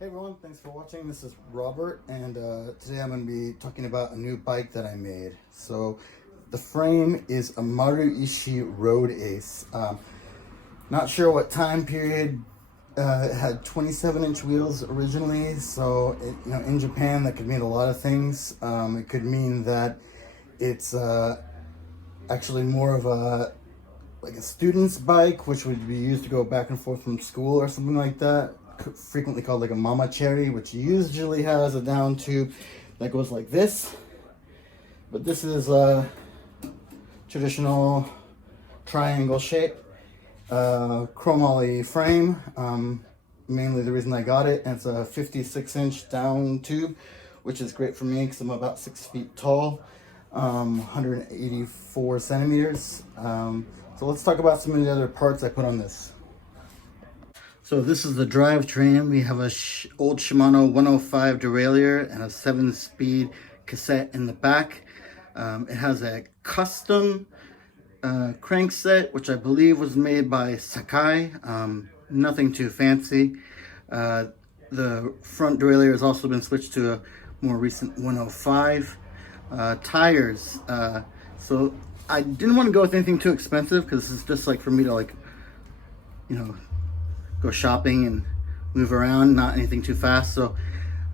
Hey everyone, thanks for watching. This is Robert, and today I'm going to be talking about a new bike that I made. So the frame is a Maruishi ROADACE. Not sure what time period. It had 27-inch wheels originally, so in Japan that could mean a lot of things. It could mean that it's actually more of a student's bike, which would be used to go back and forth from school or something like that. Frequently called like a mama cherry, which usually has a down tube that goes like this. But this is a traditional triangle shape, chromoly frame. Mainly the reason I got it, and it's a 56-inch down tube, which is great for me because I'm about 6 feet tall, 184 centimeters. So let's talk about some of the other parts I put on this. So this is the drivetrain. We have a old Shimano 105 derailleur and a 7-speed cassette in the back. It has a custom crankset, which I believe was made by Sakai. Nothing too fancy. The front derailleur has also been switched to a more recent 105. Tires. So I didn't want to go with anything too expensive because this is just like for me to go shopping and move around, not anything too fast. So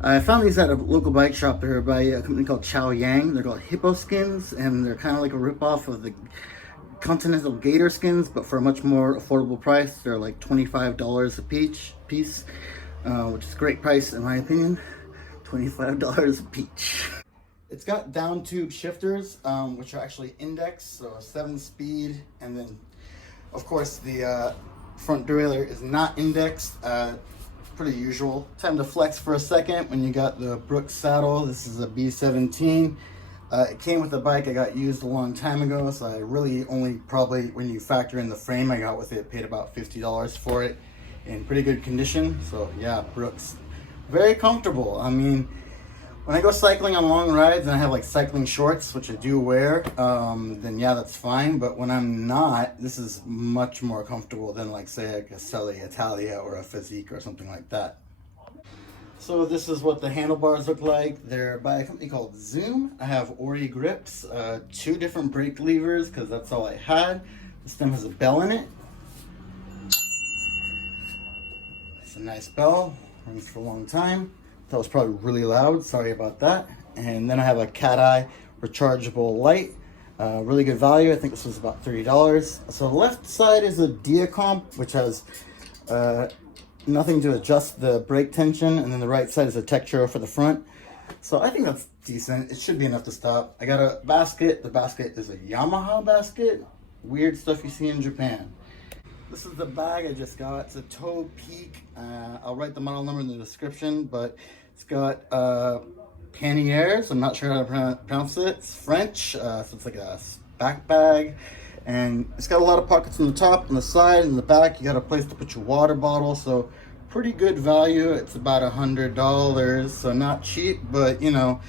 I found these at a local bike shop. They're by a company called Chow Yang. They're called hippo skins, and they're kind of like a ripoff of the continental gator skins, but for a much more affordable price. They're like $25 a piece, which is a great price in my opinion. $25 a piece. It's got down tube shifters, which are actually indexed, so a 7-speed, and then of course the front derailleur is not indexed. Pretty usual. Time to flex for a second when you got the Brooks saddle. This is a B17. It came with a bike I got used a long time ago, so I really only probably, when you factor in the frame I got with it, paid about $50 for it, in pretty good condition. So yeah, Brooks. Very comfortable. I mean, when I go cycling on long rides and I have like cycling shorts, which I do wear, then yeah, that's fine. But when I'm not, this is much more comfortable than like say a Selle Italia or a Physique or something like that. So this is what the handlebars look like. They're by a company called Zoom. I have Ori grips, 2 different brake levers because that's all I had. The stem has a bell in it. It's a nice bell, rings for a long time. That was probably really loud, sorry about that. And then I have a cat eye rechargeable light, really good value. I think this was about $30. So the left side is a Diacomp, which has nothing to adjust the brake tension, and then the right side is a Tektro for the front. So I think that's decent. It should be enough to stop. I got a basket. The basket is a Yamaha basket. Weird stuff you see in Japan. This is the bag I just got. It's a Toe Peak. I'll write the model number in the description, but it's got panniers. I'm not sure how to pronounce it. It's French, so it's like a back bag. And it's got a lot of pockets on the top, on the side, and the back. You got a place to put your water bottle, so pretty good value. It's about $100, so not cheap, but you know,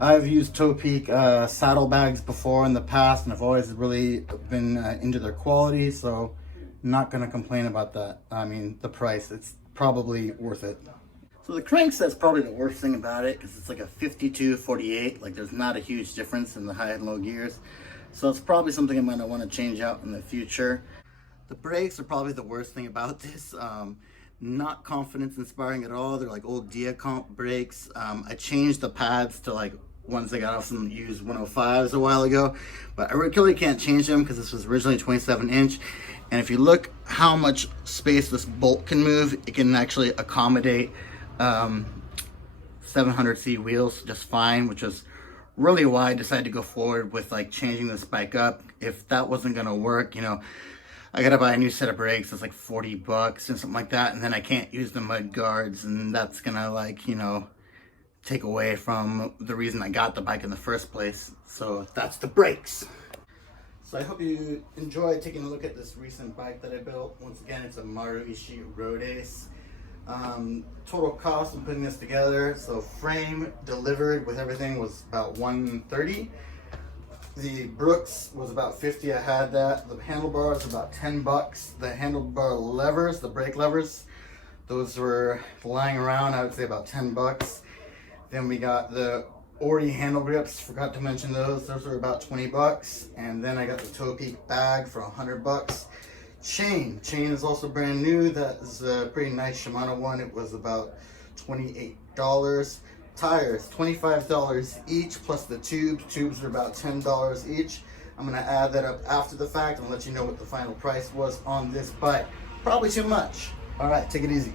I've used Toe Peak saddlebags before in the past, and I've always really been into their quality, so not gonna complain about that. I mean, the price, it's probably worth it. So the crankset's probably the worst thing about it because it's like a 52-48. Like there's not a huge difference in the high and low gears. So it's probably something I'm gonna want to change out in the future. The brakes are probably the worst thing about this. Not confidence inspiring at all. They're like old Diacomp brakes. I changed the pads to like ones I got off some used 105s a while ago, but I really can't change them because this was originally 27-inch. And if you look how much space this bolt can move, it can actually accommodate 700C wheels just fine, which is really why I decided to go forward with like changing this bike up. If that wasn't gonna work, you know, I gotta buy a new set of brakes. It's like $40 or something like that, and then I can't use the mud guards, and that's gonna like, you know, take away from the reason I got the bike in the first place. So that's the brakes. So I hope you enjoy taking a look at this recent bike that I built. Once again, it's a Maruishi ROADACE. Total cost of putting this together, so frame delivered with everything, was about $130. The Brooks was about $50. I had that. The handlebars about $10. The handlebar levers, the brake levers, Those were lying around, I would say about 10 bucks. Then we got the Ori handle grips, forgot to mention those. Those were about 20 bucks. And then I got the Toe Peak bag for 100 bucks. Chain is also brand new. That is a pretty nice Shimano one. It was about $28. Tires, $25 each, plus the tubes. Tubes are about $10 each. I'm gonna add that up after the fact and let you know what the final price was on this bike. Probably too much. All right, take it easy.